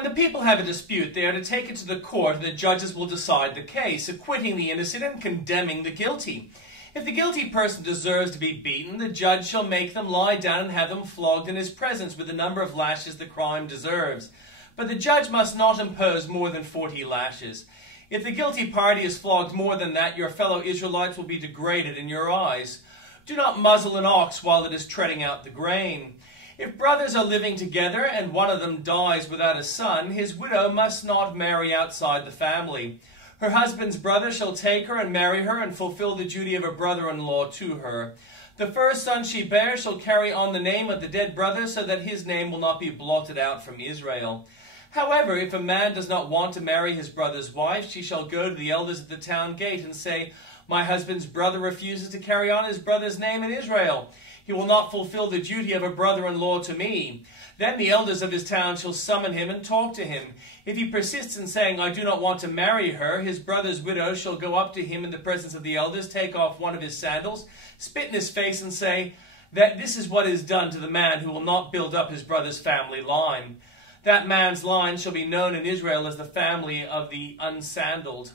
When the people have a dispute, they are to take it to the court, and the judges will decide the case, acquitting the innocent and condemning the guilty. If the guilty person deserves to be beaten, the judge shall make them lie down and have them flogged in his presence with the number of lashes the crime deserves. But the judge must not impose more than 40 lashes. If the guilty party is flogged more than that, your fellow Israelites will be degraded in your eyes. Do not muzzle an ox while it is treading out the grain. If brothers are living together and one of them dies without a son, his widow must not marry outside the family. Her husband's brother shall take her and marry her and fulfill the duty of a brother-in-law to her. The first son she bears shall carry on the name of the dead brother, so that his name will not be blotted out from Israel. However, if a man does not want to marry his brother's wife, she shall go to the elders at the town gate and say, "My husband's brother refuses to carry on his brother's name in Israel. He will not fulfill the duty of a brother-in-law to me." Then the elders of his town shall summon him and talk to him. If he persists in saying, "I do not want to marry her," his brother's widow shall go up to him in the presence of the elders, take off one of his sandals, spit in his face, and say that this is what is done to the man who will not build up his brother's family line. That man's line shall be known in Israel as the family of the unsandaled.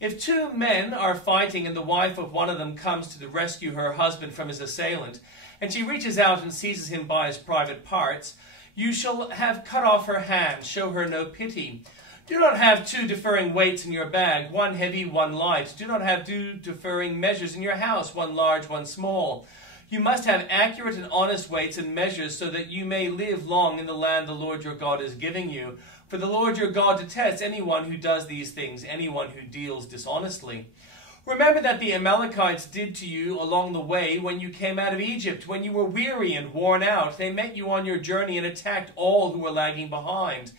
If two men are fighting and the wife of one of them comes to rescue her husband from his assailant, and she reaches out and seizes him by his private parts, you shall have cut off her hand. Show her no pity. Do not have two differing weights in your bag, one heavy, one light. Do not have two differing measures in your house, one large, one small. You must have accurate and honest weights and measures, so that you may live long in the land the Lord your God is giving you. For the Lord your God detests anyone who does these things, anyone who deals dishonestly. Remember that the Amalekites did to you along the way when you came out of Egypt, when you were weary and worn out. They met you on your journey and attacked all who were lagging behind.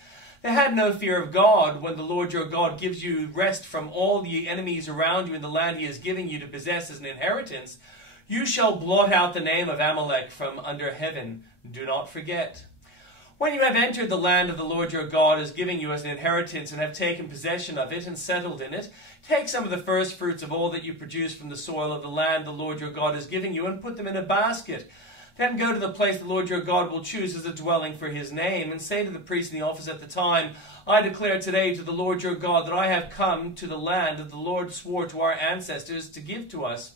They had no fear of God. When the Lord your God gives you rest from all the enemies around you in the land he is giving you to possess as an inheritance, you shall blot out the name of Amalek from under heaven. Do not forget. When you have entered the land of the Lord your God is giving you as an inheritance, and have taken possession of it and settled in it, take some of the first fruits of all that you produce from the soil of the land the Lord your God is giving you, and put them in a basket. Then go to the place the Lord your God will choose as a dwelling for his name, and say to the priest in the office at the time, "I declare today to the Lord your God that I have come to the land that the Lord swore to our ancestors to give to us."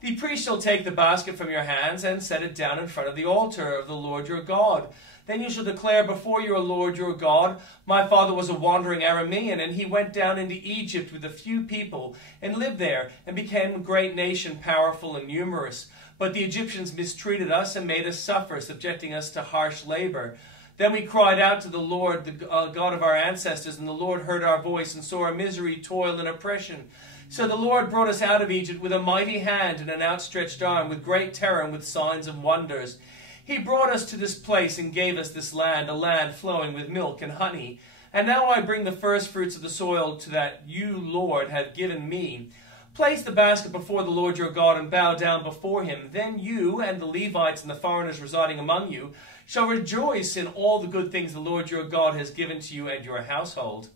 The priest shall take the basket from your hands and set it down in front of the altar of the Lord your God. Then you shall declare before your Lord your God, "My father was a wandering Aramean, and he went down into Egypt with a few people, and lived there, and became a great nation, powerful and numerous. But the Egyptians mistreated us and made us suffer, subjecting us to harsh labor. Then we cried out to the Lord, the God of our ancestors, and the Lord heard our voice and saw our misery, toil, and oppression. So the Lord brought us out of Egypt with a mighty hand and an outstretched arm, with great terror and with signs and wonders. He brought us to this place and gave us this land, a land flowing with milk and honey. And now I bring the first fruits of the soil to that you, Lord, have given me. Place the basket before the Lord your God and bow down before him. Then you and the Levites and the foreigners residing among you shall rejoice in all the good things the Lord your God has given to you and your household.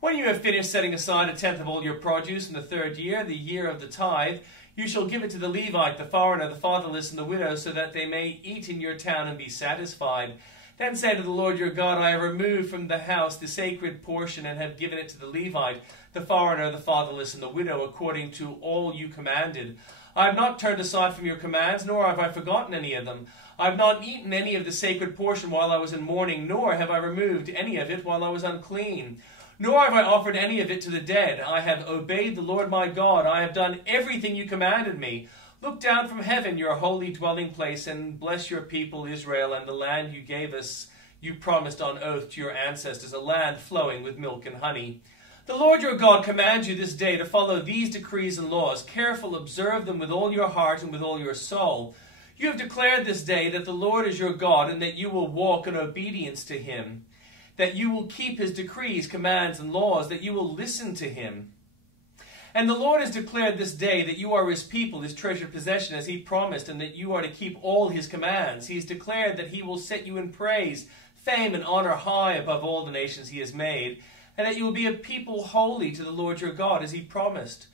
When you have finished setting aside a tenth of all your produce in the third year, the year of the tithe, you shall give it to the Levite, the foreigner, the fatherless, and the widow, so that they may eat in your town and be satisfied. Then say to the Lord your God, I have removed from the house the sacred portion and have given it to the Levite, the foreigner, the fatherless, and the widow, according to all you commanded. I have not turned aside from your commands, nor have I forgotten any of them. I have not eaten any of the sacred portion while I was in mourning, nor have I removed any of it while I was unclean. Nor have I offered any of it to the dead. I have obeyed the Lord my God. I have done everything you commanded me. Look down from heaven, your holy dwelling place, and bless your people Israel and the land you gave us, you promised on oath to your ancestors, a land flowing with milk and honey. The Lord your God commands you this day to follow these decrees and laws. Careful, observe them with all your heart and with all your soul. You have declared this day that the Lord is your God, and that you will walk in obedience to him, that you will keep his decrees, commands, and laws, that you will listen to him. And the Lord has declared this day that you are his people, his treasured possession, as he promised, and that you are to keep all his commands. He has declared that he will set you in praise, fame, and honor high above all the nations he has made, and that you will be a people holy to the Lord your God, as he promised.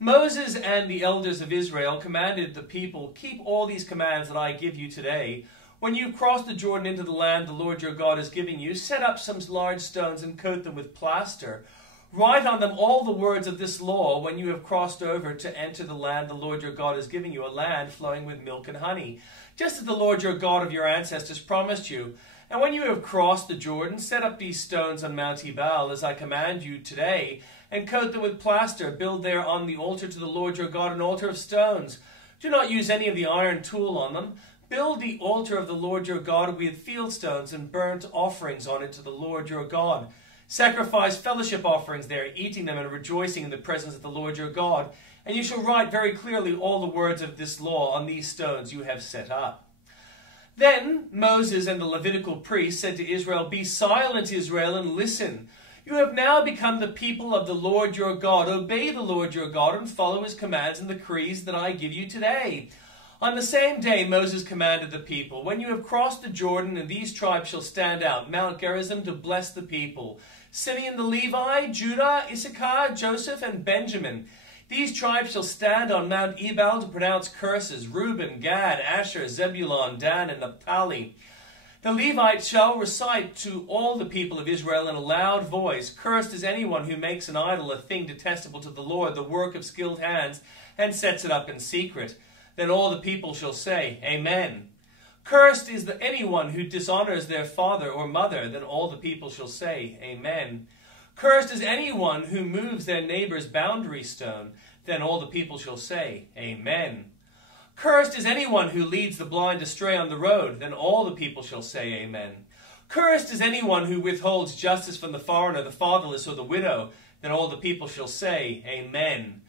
Moses and the elders of Israel commanded the people, keep all these commands that I give you today. When you cross the Jordan into the land the Lord your God is giving you, set up some large stones and coat them with plaster. Write on them all the words of this law when you have crossed over to enter the land the Lord your God is giving you, a land flowing with milk and honey, just as the Lord your God of your ancestors promised you. And when you have crossed the Jordan, set up these stones on Mount Ebal, as I command you today, and coat them with plaster. Build there on the altar to the Lord your God an altar of stones. Do not use any of the iron tool on them. Build the altar of the Lord your God with field stones and burnt offerings on it to the Lord your God. Sacrifice fellowship offerings there, eating them and rejoicing in the presence of the Lord your God. And you shall write very clearly all the words of this law on these stones you have set up. Then Moses and the Levitical priests said to Israel, Be silent, Israel, and listen. You have now become the people of the Lord your God. Obey the Lord your God and follow his commands and the decrees that I give you today. On the same day Moses commanded the people, When you have crossed the Jordan, and these tribes shall stand out, Mount Gerizim, to bless the people, Simeon the Levi, Judah, Issachar, Joseph, and Benjamin. These tribes shall stand on Mount Ebal to pronounce curses, Reuben, Gad, Asher, Zebulun, Dan, and Naphtali. The Levites shall recite to all the people of Israel in a loud voice, Cursed is anyone who makes an idol, a thing detestable to the Lord, the work of skilled hands, and sets it up in secret. Then all the people shall say, Amen. Cursed is anyone who dishonors their father or mother. Then all the people shall say, Amen. Cursed is anyone who moves their neighbor's boundary stone. Then all the people shall say, Amen. Cursed is anyone who leads the blind astray on the road. Then all the people shall say, Amen. Cursed is anyone who withholds justice from the foreigner, the fatherless, or the widow. Then all the people shall say, Amen.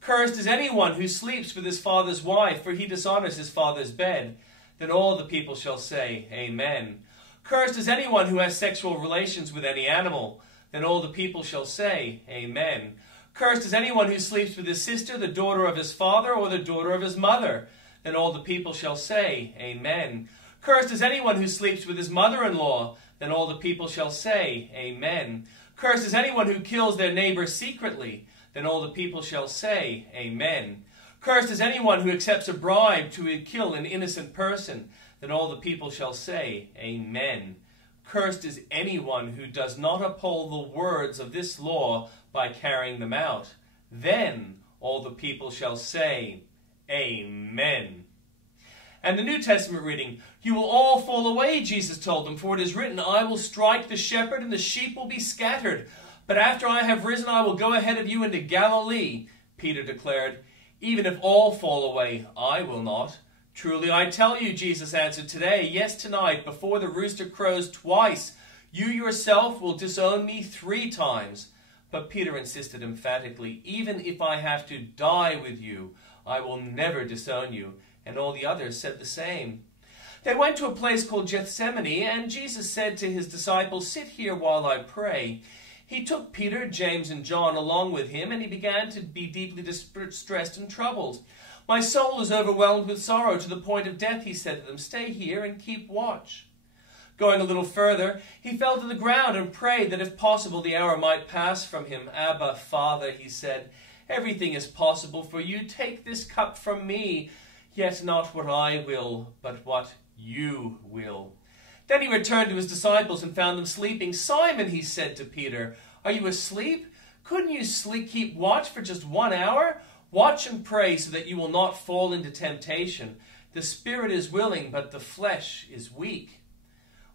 Cursed is anyone who sleeps with his father's wife, for he dishonors his father's bed. Then all the people shall say, Amen. Cursed is anyone who has sexual relations with any animal. Then all the people shall say, Amen. Cursed is anyone who sleeps with his sister, the daughter of his father, or the daughter of his mother. Then all the people shall say, Amen. Cursed is anyone who sleeps with his mother-in-law. Then all the people shall say, Amen. Cursed is anyone who kills their neighbor secretly. Then all the people shall say, Amen. Cursed is anyone who accepts a bribe to kill an innocent person. Then all the people shall say, Amen. Cursed is anyone who does not uphold the words of this law by carrying them out. Then all the people shall say, Amen. And the New Testament reading, You will all fall away, Jesus told them, for it is written, I will strike the shepherd and the sheep will be scattered. But after I have risen, I will go ahead of you into Galilee. Peter declared, Even if all fall away, I will not. Truly I tell you, Jesus answered, Today, yes, tonight, before the rooster crows twice, you yourself will disown me 3 times. But Peter insisted emphatically, Even if I have to die with you, I will never disown you. And all the others said the same. They went to a place called Gethsemane, and Jesus said to his disciples, Sit here while I pray. He took Peter, James, and John along with him, and he began to be deeply distressed and troubled. My soul is overwhelmed with sorrow to the point of death, he said to them. Stay here and keep watch. Going a little further, he fell to the ground and prayed that if possible the hour might pass from him. Abba, Father, he said, everything is possible for you. Take this cup from me, yet not what I will, but what you will. Then he returned to his disciples and found them sleeping. Simon, he said to Peter, are you asleep? Couldn't you keep watch for just 1 hour? Watch and pray so that you will not fall into temptation. The spirit is willing, but the flesh is weak.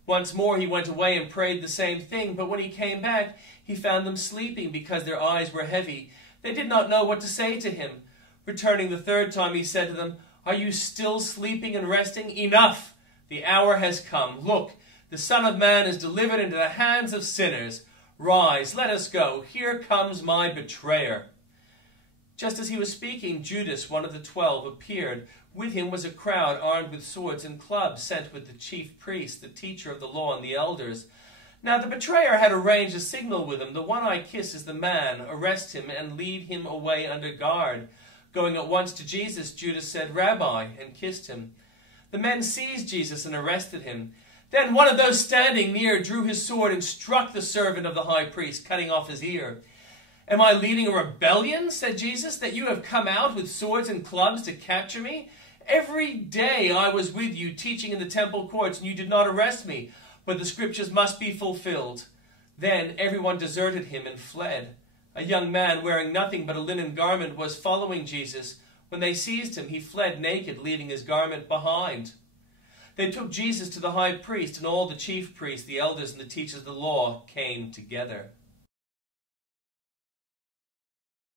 Once more he went away and prayed the same thing, but when he came back, he found them sleeping because their eyes were heavy. They did not know what to say to him. Returning the 3rd time, he said to them, Are you still sleeping and resting? Enough! The hour has come. Look, the Son of Man is delivered into the hands of sinners. Rise, let us go. Here comes my betrayer. Just as he was speaking, Judas, one of the 12, appeared. With him was a crowd armed with swords and clubs, sent with the chief priests, the teacher of the law, and the elders. Now the betrayer had arranged a signal with him. The one I kiss is the man. Arrest him and lead him away under guard. Going at once to Jesus, Judas said, Rabbi, and kissed him. The men seized Jesus and arrested him. Then one of those standing near drew his sword and struck the servant of the high priest, cutting off his ear. Am I leading a rebellion, said Jesus, that you have come out with swords and clubs to capture me? Every day I was with you teaching in the temple courts, and you did not arrest me, but the scriptures must be fulfilled." Then everyone deserted him and fled. A young man wearing nothing but a linen garment was following Jesus. When they seized him, he fled naked, leaving his garment behind. They took Jesus to the high priest, and all the chief priests, the elders, and the teachers of the law came together.